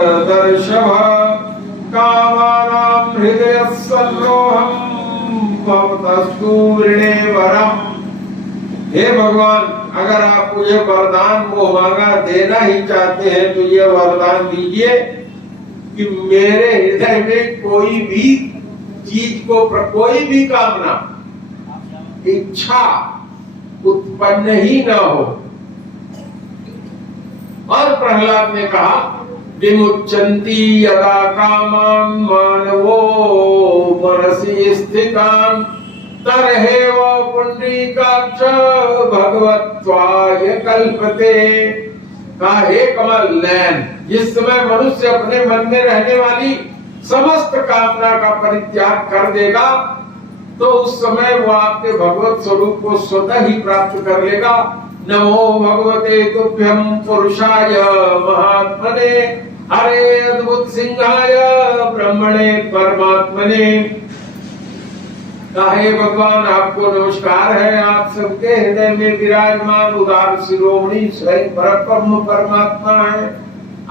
दर्शव कामानां हृदयस्सल्लोहं भवतस्तु वृणे वरम। हे भगवान, अगर आप मुझे वरदान वो मांगा देना ही चाहते हैं तो ये वरदान दीजिए कि मेरे हृदय में कोई भी चीज को, कोई भी कामना, इच्छा उत्पन्न ही न हो। और प्रहलाद ने कहा विमुच्यन्ति यदा कामान् मानवो मनसि स्थितान् तर्हेव पुंडरीकाक्ष भगवत्वाय कल्पते। कहा हे कमल नयन, जिस समय मनुष्य अपने मन में रहने वाली समस्त कामना का परित्याग कर देगा तो उस समय वो आपके भगवत स्वरूप को स्वतः ही प्राप्त कर लेगा। नमो भगवते तुभ्यं पुरुषाय महात्मने हरे अद्भुत सिंहाय ब्रह्मणे परमात्मने। हे भगवान, आपको नमस्कार है। आप सबके हृदय में विराजमान उदार शिरोमणि स्वयं परब्रह्म परमात्मा है।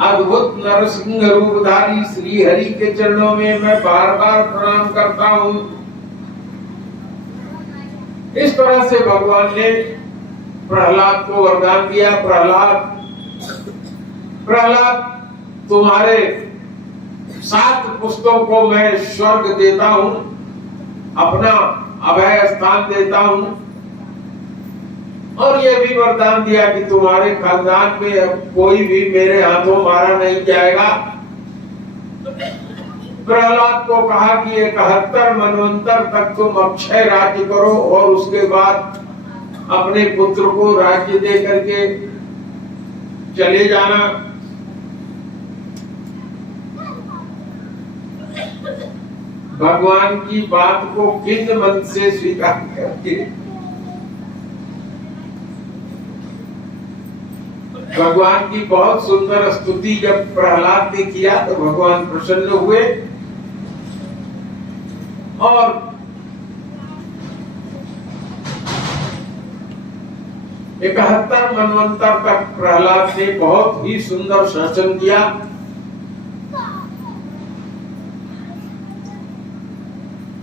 अद्भुत नरसिंह रूपधारी श्री हरि के चरणों में मैं बार बार प्रणाम करता हूँ। इस तरह से भगवान ने प्रहलाद को वरदान दिया। प्रहलाद, तुम्हारे 7 पुस्तों को मैं स्वर्ग देता हूँ, अपना अभय स्थान देता हूँ। और ये भी वरदान दिया कि तुम्हारे खानदान में अब कोई भी मेरे हाथों मारा नहीं जाएगा। प्रहलाद को कहा कि 71 मनवंतर तक तुम अक्षय राज्य करो और उसके बाद अपने पुत्र को राज्य दे करके चले जाना। भगवान की बात को किन मन से स्वीकार करके भगवान की बहुत सुंदर स्तुति जब प्रहलाद ने किया तो भगवान प्रसन्न हुए और 71 मनवंतर तक प्रहलाद ने बहुत ही सुंदर शासन किया।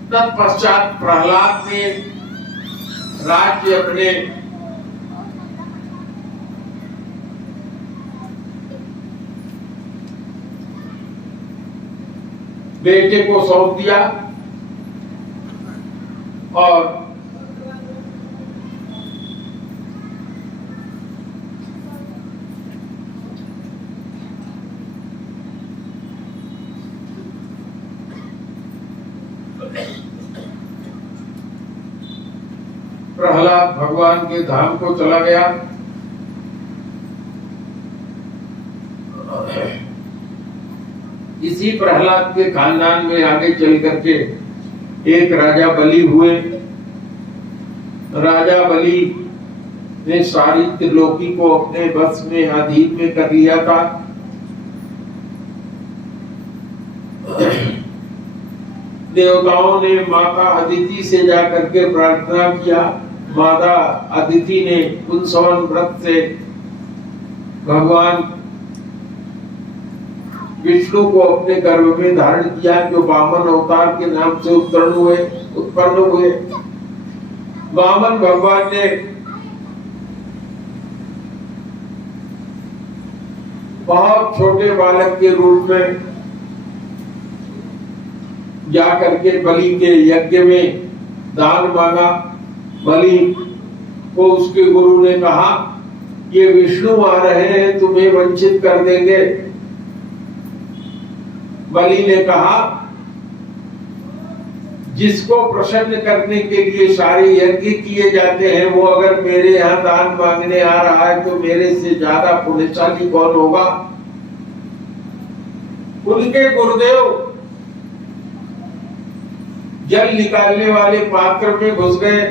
तत्पश्चात प्रहलाद ने राज्य अपने बेटे को सौंप दिया और प्रहलाद भगवान के धाम को चला गया। इसी प्रहलाद के खानदान में आगे चल करके एक राजा बलि हुए। राजा बलि ने सारी त्रिलोकी को अपने वश में अधीन में कर लिया था। देवताओं ने माता अदिति से जाकर के प्रार्थना किया। माता अदिति ने पुंसवन व्रत से भगवान विष्णु को अपने गर्भ में धारण किया, जो वामन अवतार के नाम से उत्पन्न हुए। वामन भगवान ने बहुत छोटे बालक के रूप में जाकर के बलि के यज्ञ में दान मांगा। बलि को उसके गुरु ने कहा ये विष्णु आ रहे हैं, तुम्हें वंचित कर देंगे। बलि ने कहा जिसको प्रसन्न करने के लिए सारे यज्ञ किए जाते हैं वो अगर मेरे यहाँ दान मांगने आ रहा है तो मेरे से ज्यादा पुण्यशाली कौन होगा। उनके गुरुदेव जल निकालने वाले पात्र में घुस गए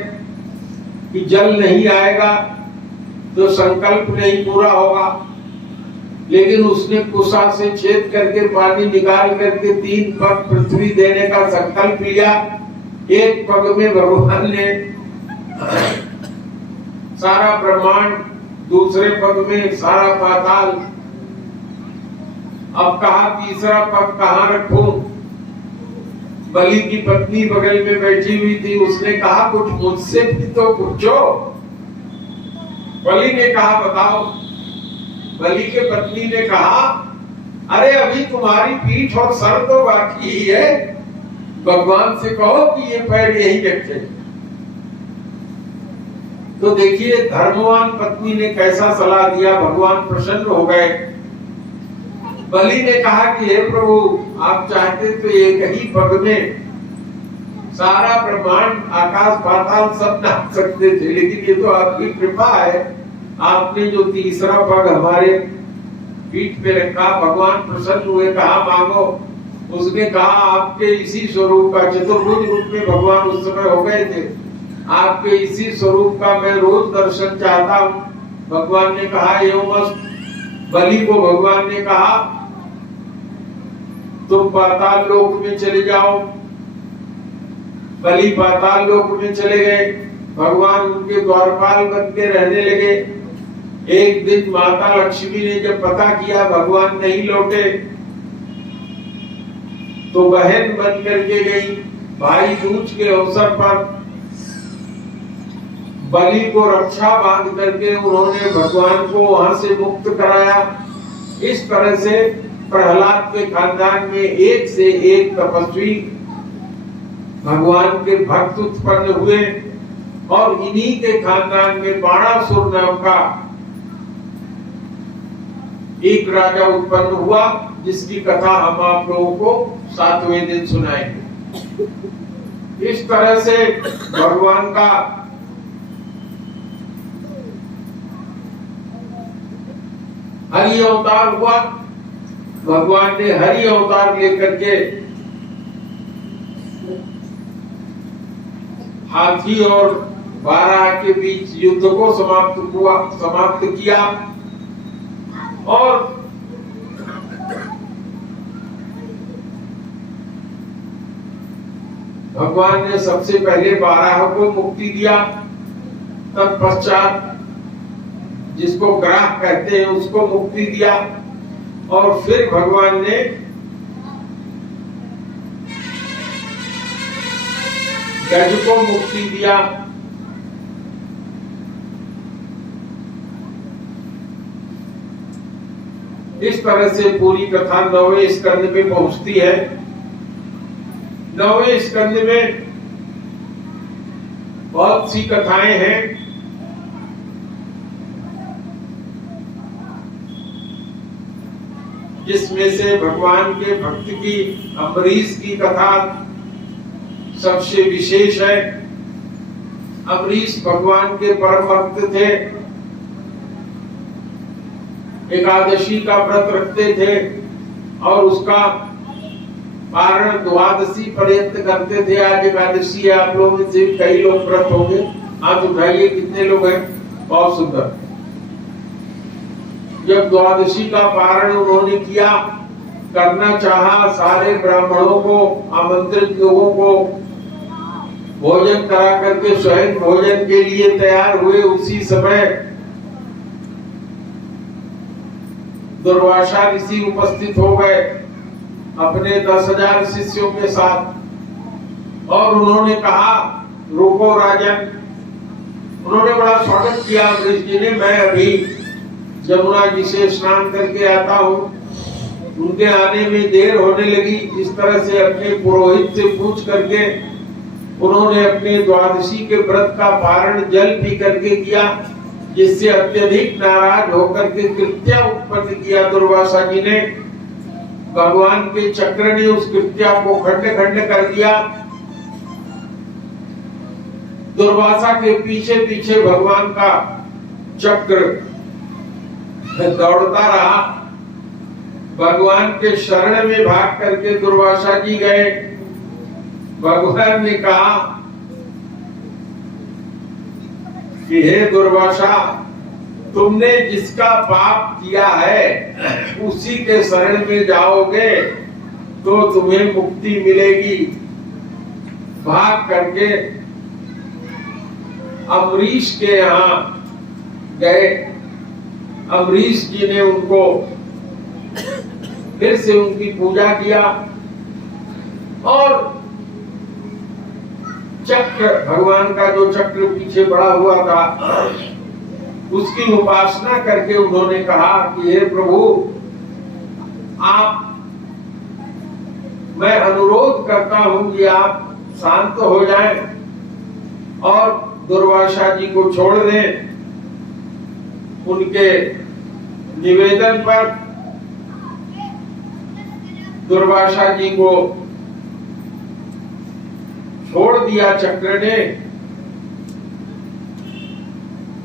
कि जल नहीं आएगा तो संकल्प नहीं पूरा होगा। लेकिन उसने कुशा से छेद करके पानी निकाल करके 3 पग पृथ्वी देने का संकल्प लिया। एक पग में भगवान ने सारा ब्रह्मांड, दूसरे पग में सारा पाताल अब कहा तीसरा पग कहाँ रखूं? बलि की पत्नी बगल में बैठी हुई थी, उसने कहा कुछ मुझसे भी तो पूछो। बलि ने कहा बताओ। बलि के पत्नी ने कहा अरे अभी तुम्हारी पीठ और सर तो बाकी ही है, भगवान से कहो कि ये पैर यही रखे। तो देखिए धर्मवान पत्नी ने कैसा सलाह दिया, भगवान प्रसन्न हो गए। बलि ने कहा कि हे प्रभु, आप चाहते तो एक ही पग में सारा ब्रह्मांड आकाश पाताल सब नाप सकते थे, लेकिन ये तो आपकी कृपा है, आपने जो तीसरा पग हमारे पीठ पे रखा। भगवान प्रसन्न हुए, कहा मांगो। उसने कहा आपके इसी स्वरूप का, चतुर्भुज रूप में भगवान उस समय हो गए थे, आपके इसी स्वरूप का मैं रोज दर्शन चाहता हूँ। भगवान ने कहा एवं। बलि को भगवान ने कहा तुम पाताल लोक में चले जाओ। बलि पाताल लोक में चले गए, भगवान उनके द्वारपाल बन के रहने लगे। एक दिन माता लक्ष्मी ने जब पता किया भगवान नहीं लौटे, तो बहन बन करके गई। भाई दूज के अवसर पर बलि को रक्षा बांध करके उन्होंने भगवान को वहां से मुक्त कराया। इस तरह से प्रहलाद के खानदान में एक से एक तपस्वी भगवान के भक्त उत्पन्न हुए, और इन्हीं के खानदान में बाणासुर नाम का एक राजा उत्पन्न हुआ, जिसकी कथा हम आप लोगों को 7वें दिन सुनाएंगे। इस तरह से भगवान का हरि अवतार हुआ। भगवान ने हरि अवतार लेकर के हाथी और बारह के बीच युद्ध को समाप्त किया, और भगवान ने सबसे पहले 12 को मुक्ति दिया, तत्पश्चात जिसको ग्राह कहते हैं उसको मुक्ति दिया, और फिर भगवान ने गज को मुक्ति दिया। इस तरह से पूरी कथा 9वें स्कंद में पहुंचती है। 9वें स्कंद में बहुत सी कथाएं हैं, जिसमें से भगवान के भक्त की अम्बरीश की कथा सबसे विशेष है। अम्बरीश भगवान के परम भक्त थे, एकादशी का व्रत रखते थे और उसका पारण द्वादशी पर्यंत करते थे। आज एकादशी है, आप लोगों में से कई लोग व्रत होंगे, हाथ उठाइए कितने लोग हैं। बहुत सुंदर। जब द्वादशी का पारण उन्होंने किया, करना चाहा, सारे ब्राह्मणों को, आमंत्रित लोगों को भोजन करा करके स्वयं भोजन के लिए तैयार हुए। उसी समय दुर्वासा ऋषि उपस्थित हो गए अपने 10,000 शिष्यों के साथ, और उन्होंने कहा रुको राजन। उन्होंने बड़ा स्वागत किया अम्बरीश जी ने। मैं अभी यमुना जी से स्नान करके आता हूँ, उनके आने में देर होने लगी। इस तरह से अपने पुरोहित से पूछ करके उन्होंने अपने द्वादशी के व्रत का पारण जल पी करके किया, जिससे अत्यधिक नाराज होकर के कृत्या उत्पन्न किया दुर्वासा जी ने। भगवान के चक्र ने उस कृत्या को खंड खंड कर दिया। दुर्वासा के पीछे पीछे भगवान का चक्र दौड़ता रहा। भगवान के शरण में भाग करके दुर्वासा जी गए। भगवान ने कहा कि हे दुर्वासा, तुमने जिसका पाप किया है उसी के शरण में जाओगे तो तुम्हें मुक्ति मिलेगी। भाग करके अम्बरीश के यहाँ गए। अम्बरीश जी ने उनको फिर से उनकी पूजा किया और चक्र, भगवान का जो चक्र पीछे पड़ा हुआ था, उसकी उपासना करके उन्होंने कहा कि हे प्रभु, आप, मैं अनुरोध करता हूं कि आप शांत हो जाएं और दुर्वासा जी को छोड़ दें। उनके निवेदन पर दुर्वासा जी को छोड़ दिया चक्र ने।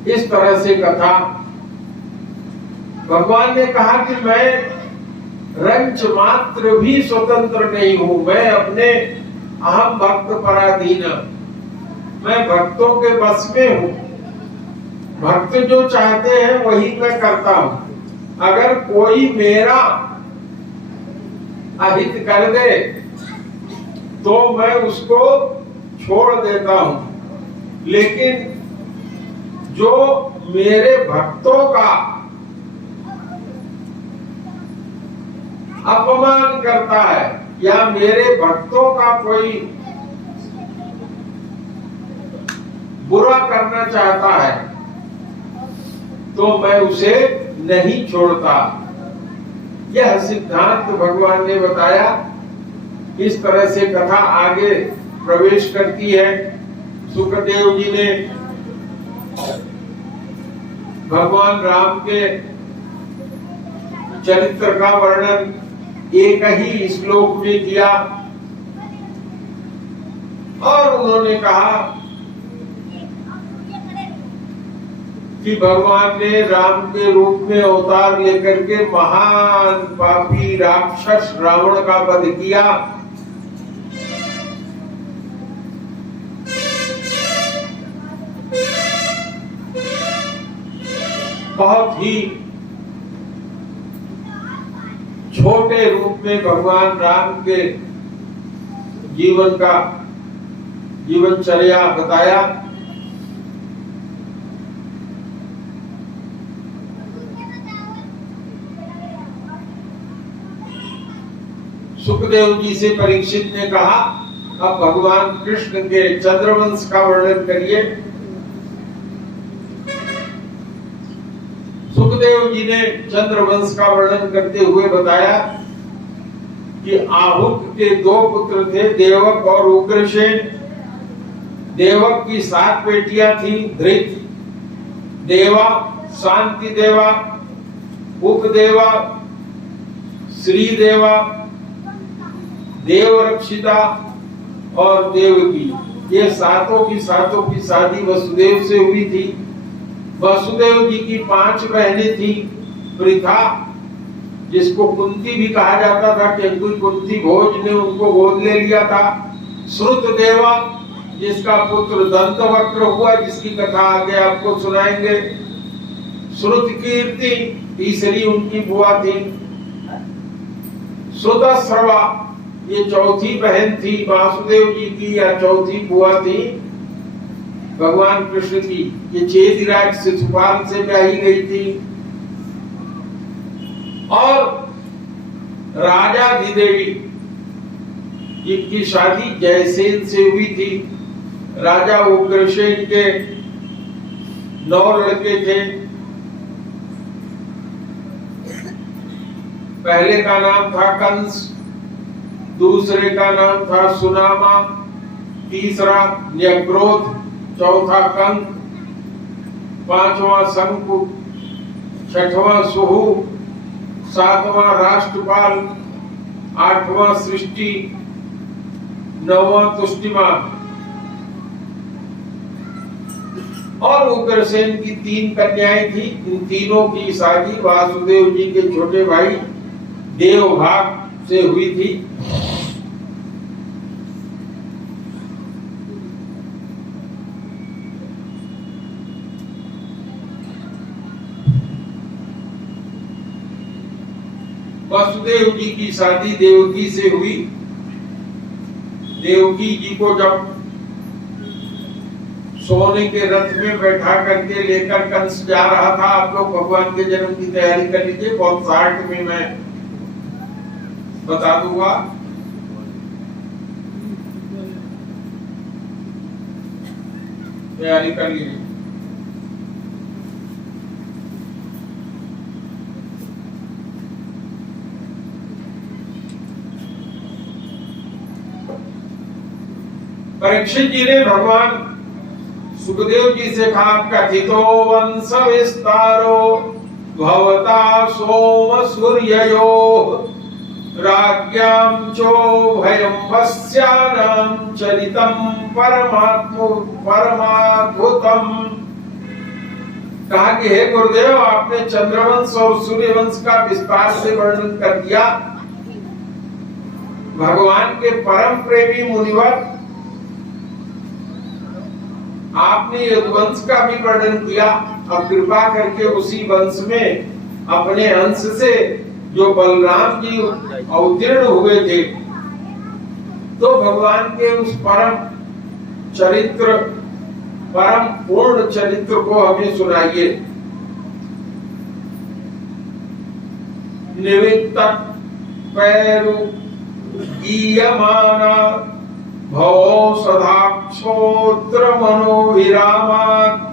इस तरह से कथा। भगवान ने कहा कि मैं रंच मात्र भी स्वतंत्र नहीं हूं, मैं अपने अहम भक्त पराधीन, मैं भक्तों के बस में हूं। भक्त जो चाहते हैं वही मैं करता हूं। अगर कोई मेरा अहित कर दे तो मैं उसको छोड़ देता हूं, लेकिन जो मेरे भक्तों का अपमान करता है या मेरे भक्तों का कोई बुरा करना चाहता है तो मैं उसे नहीं छोड़ता। यह सिद्धांत भगवान ने बताया। इस तरह से कथा आगे प्रवेश करती है। सुखदेव जी ने भगवान राम के चरित्र का वर्णन एक ही श्लोक में किया और उन्होंने कहा कि भगवान ने राम के रूप में अवतार लेकर के महान पापी राक्षस रावण का वध किया। बहुत ही छोटे रूप में भगवान राम के जीवनचर्या बताया। सुखदेव जी से परीक्षित ने कहा, अब भगवान कृष्ण के चंद्रवंश का वर्णन करिए। सुखदेव जी ने चंद्रवंश का वर्णन करते हुए बताया कि आहुत के 2 पुत्र थे, देवक और उग्रसेन। देवक की 7 बेटियां थी, धृत, देवा, शांति देवा, उपदेवा, श्रीदेवा, देवरक्षिता और देवकी। ये सातों की शादी वसुदेव से हुई थी। वसुदेव जी की 5 बहनें थी। पृथा, जिसको कुंती भी कहा जाता था, किंतु कुंती भोज ने उनको गोद ले लिया था। श्रुतदेवा, जिसका पुत्र दंतवक्र हुआ, जिसकी कथा आगे आपको सुनाएंगे। श्रुतकीर्ति तीसरी उनकी बुआ थी। सुतस्रवा, ये चौथी बहन थी वासुदेव जी की, या चौथी बुआ थी भगवान कृष्ण की। ये चेदिराज शिशुपाल से ब्याही गई थी। और राजा अधिदेवी, जिनकी शादी जयसेन से हुई थी। राजा उग्रसेन के 9 लड़के थे। पहले का नाम था कंस, दूसरे का नाम था सुनामा, तीसरा न्यक्रोध, चौथा कंक, 5वां शंकु, 6वां सुहु, 7वां राष्ट्रपाल, 8वां सृष्टि, 9वां तुष्टिमान। और उग्रसेन की 3 कन्याएं थी। इन तीनों की शादी वासुदेव जी के छोटे भाई देवभाग से हुई थी। वसुदेव जी की शादी देवकी से हुई। देवकी जी को जब सोने के रथ में बैठा करके लेकर कंस जा रहा था, आप लोग भगवान के जन्म की तैयारी कर लीजिए, बहुत 60 में मैं बता दूंगा। तैयारी कर लीजिए। परीक्षित जी ने भगवान सुखदेव जी से कहा, कथितो वंश विस्तारो भवता सोम सूर्ययो राज्ञां चो भयं वस्यानां चरितं परमाद्भुतम्। कहा कि हे गुरुदेव, आपने चंद्रवंश और सूर्यवंश का विस्तार से वर्णन कर दिया। भगवान के परम प्रेमी मुनिवर, आपने यदुवंश का भी वर्णन किया। अब कृपा करके उसी वंश में अपने अंश से जो बलराम जी अवतीर्ण हुए थे, तो भगवान के उस परम चरित्र, परम पूर्ण चरित्र को हमें सुनाइए। निमित्त पैरु गीयमाना भवो सदाक्षोत्र मनोविरामात्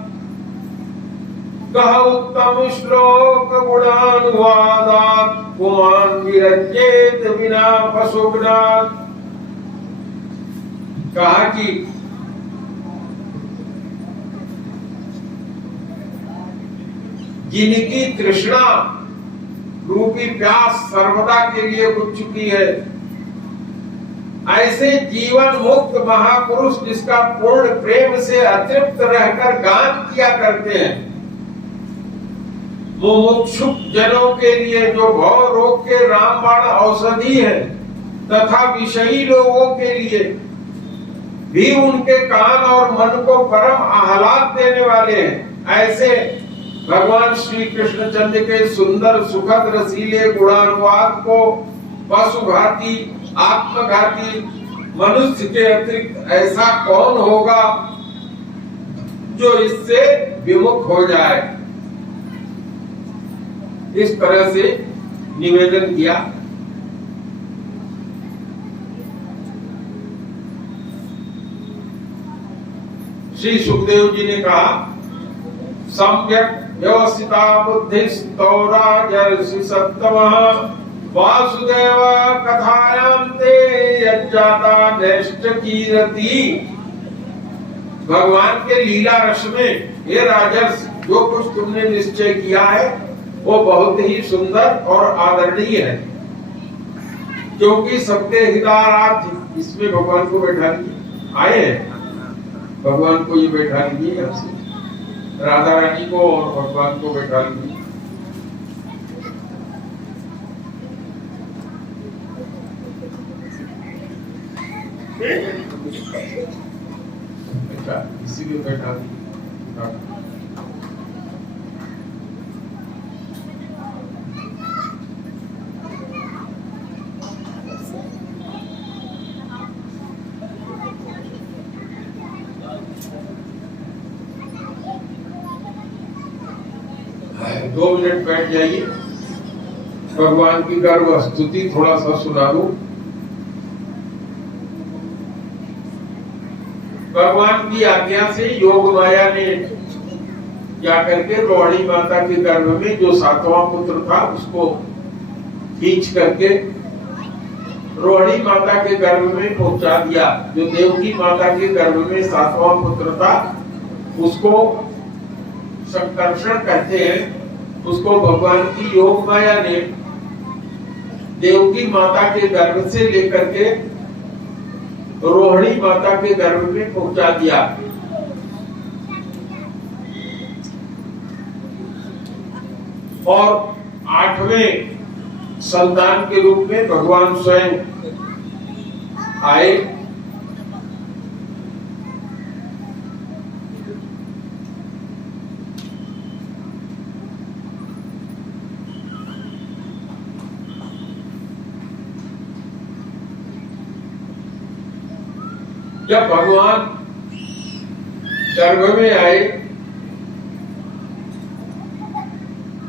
कह उत्तम श्लोक गुणानुवादात् पुमान् विरज्येत विना पशुघ्नात्। कहा कि जिनकी तृष्णा रूपी प्यास सर्वदा के लिए बुझ चुकी है, ऐसे जीवन मुक्त महापुरुष जिसका पूर्ण प्रेम से अतृप्त रहकर गान किया करते हैं, मुमुक्षुक जनों के लिए जो भव रोग के रामबाण औषधि है, तथा विषयी लोगों के लिए भी उनके कान और मन को परम आह्लाद देने वाले हैं, ऐसे भगवान श्री कृष्णचंद्र के सुंदर सुखद रसीले गुणानुवाद को पशुघाती आत्मघाती मनुष्य के अतिरिक्त ऐसा कौन होगा जो इससे विमुख हो जाए। इस तरह से निवेदन किया। श्री सुखदेव जी ने कहा, सम्यक व्यवस्थिता बुद्धिस्तो राजर्षि सत्तमः वासुदेव कथायां ते यज्जाता नेष्ट कीरति। भगवान के लीला रस में ये राजर्षि, जो कुछ तुमने निश्चय किया है वो बहुत ही सुंदर और आदरणीय है, क्योंकि सबके हितार्थ इसमें भगवान को बैठा लिए आए हैं। भगवान को ये बैठा लीजिए, राधा रानी को और भगवान को बैठा लीजिए। अच्छा, इसी में बैठा लीजिए। दो मिनट बैठ जाइए, भगवान की गर्व स्तुति थोड़ा सा सुना दूं। भगवान की आज्ञा से योग माया ने क्या करके रोहिणी माता के गर्भ में जो सातवां पुत्र था उसको खींच करके रोहिणी माता के गर्भ में पहुंचा दिया। जो देवकी माता के गर्भ में सातवां पुत्र था उसको संकर्षण कहते हैं। उसको भगवान की योग माया ने देवकी माता के गर्भ से लेकर के रोहिणी माता के गर्भ में पहुंचा दिया। और 8वें संतान के रूप में भगवान स्वयं आए। जब भगवान गर्भ में आए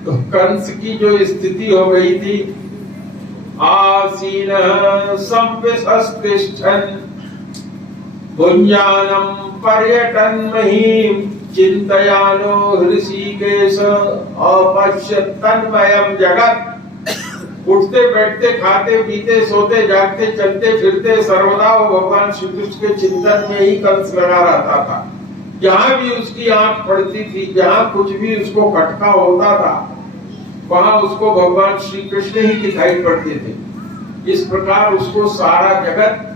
तो कंस की जो स्थिति हो गई थी, आसीनः संविशस्तिष्ठन् भुञ्जानं पर्यटन् महीम् चिन्तयानो हृषीकेश अपश्यत् तन्मयम् जगत्। उठते बैठते खाते पीते सोते जागते चलते फिरते सर्वदा वो भगवान श्री कृष्ण के चिंतन में ही कंस लगा रहता था। जहाँ भी उसकी आंख पड़ती थी, जहाँ कुछ भी उसको खटका होता था, वहाँ उसको भगवान श्री कृष्ण ही दिखाई पड़ते थे। इस प्रकार उसको सारा जगत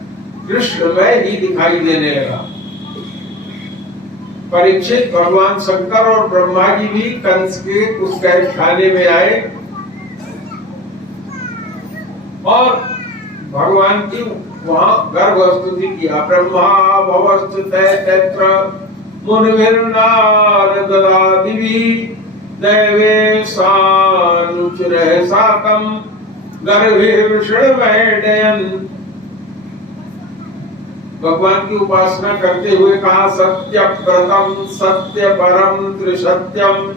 कृष्णमय ही दिखाई देने लगा। परीक्षित, भगवान शंकर और ब्रह्मा जी भी कंस के उस कैद खाने में आए और भगवान की वहां गर्भ स्तुति किया। ब्रह्मा भवस्तुते तत्र मुनिर्नारदादिभिः दैवे सानुचरः साकं गर्भेर्षड्वैडयन्। भगवान की उपासना करते हुए कहा, सत्यव्रतम सत्यपरम त्रिसत्यम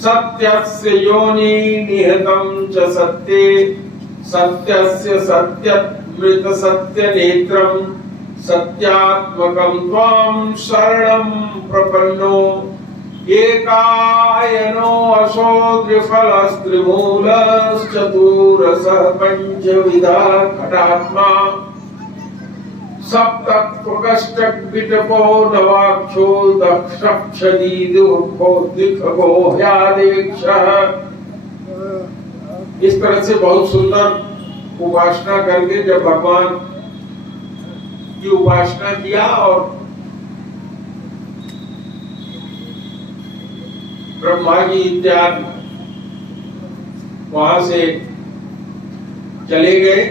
सत्यस्य योनि निहतम च सत्ये सत्यस्य सत्यमृत सत्य नेत्रम सत्यात्मकं त्वां शरणं प्रपन्नो एकायनो असो द्विफलस्त्रिमूलश्चतुरसः पञ्चविधा घटात्मा सप्तत्वकश्चक्विटपो नवाक्षो दक्षक्षदीदुर्भो द्विखगो ह्यादेक्षः। इस तरह से बहुत सुंदर उपासना करके जब भगवान की उपासना किया और ब्रह्मा जी इत्यादि वहां से चले गए,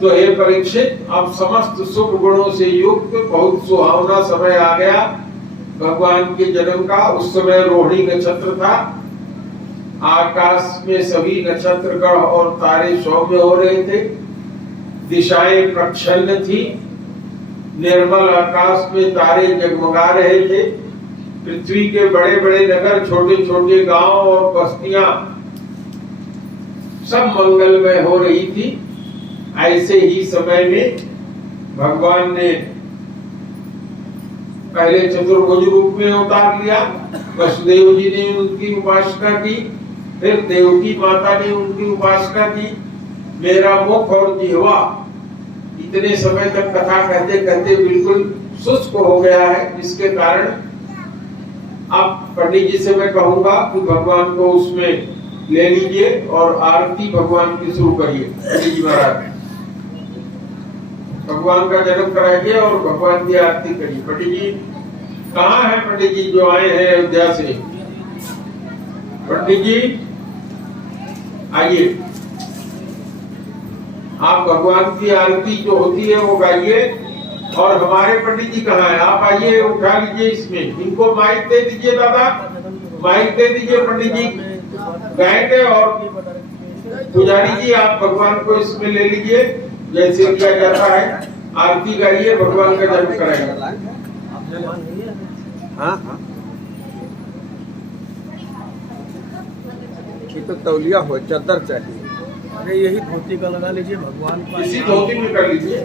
तो हे परीक्षित, अब समस्त शुभ गुणों से युक्त बहुत सुहावना समय आ गया भगवान के जन्म का। उस समय रोहिणी नक्षत्र था। आकाश में सभी नक्षत्र ग्रह और तारे सौम्य हो रहे थे। दिशाएं प्रच्छन्न थी। निर्मल आकाश में तारे जगमगा रहे थे। पृथ्वी के बड़े बड़े नगर, छोटे छोटे गांव और बस्तियां सब मंगलमय हो रही थी। ऐसे ही समय में भगवान ने पहले चतुर्भुज रूप में अवतार लिया। वसुदेव जी ने उनकी उपासना की, फिर देवकी माता ने उनकी उपासना की। मेरा मुख और जिह्वा इतने समय तक कथा कहते कहते बिल्कुल शुष्क हो गया है, जिसके कारण अब पंडित जी से मैं कहूंगा कि भगवान को उसमें ले लीजिए और आरती भगवान की शुरू करिए। पंडित जी महाराज भगवान का जन्म कराइए और भगवान की आरती करिए। पंडित जी कहाँ है? पंडित जी जो आए हैं अयोध्या से, पंडित जी आइए। आप भगवान की आरती जो होती है वो गाइए। और हमारे पंडित जी कहाँ है? आप आइए, उठा लीजिए इसमें। इनको माइक दे दीजिए दादा, माइक दे दीजिए। पंडित जी गाएंगे और पुजारी जी आप भगवान को इसमें ले लीजिए जैसे किया जाता है। आरती गाइए, भगवान का जन्म कराइए। हाँ हाँ, तो तौलिया हो, चादर चाहिए। अरे यही धोती का लगा लीजिए, भगवान का इसी धोती में कर लीजिए।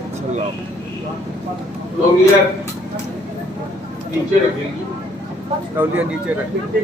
तौलिया नीचे रखेंगे, तौलिया नीचे रखेंगे।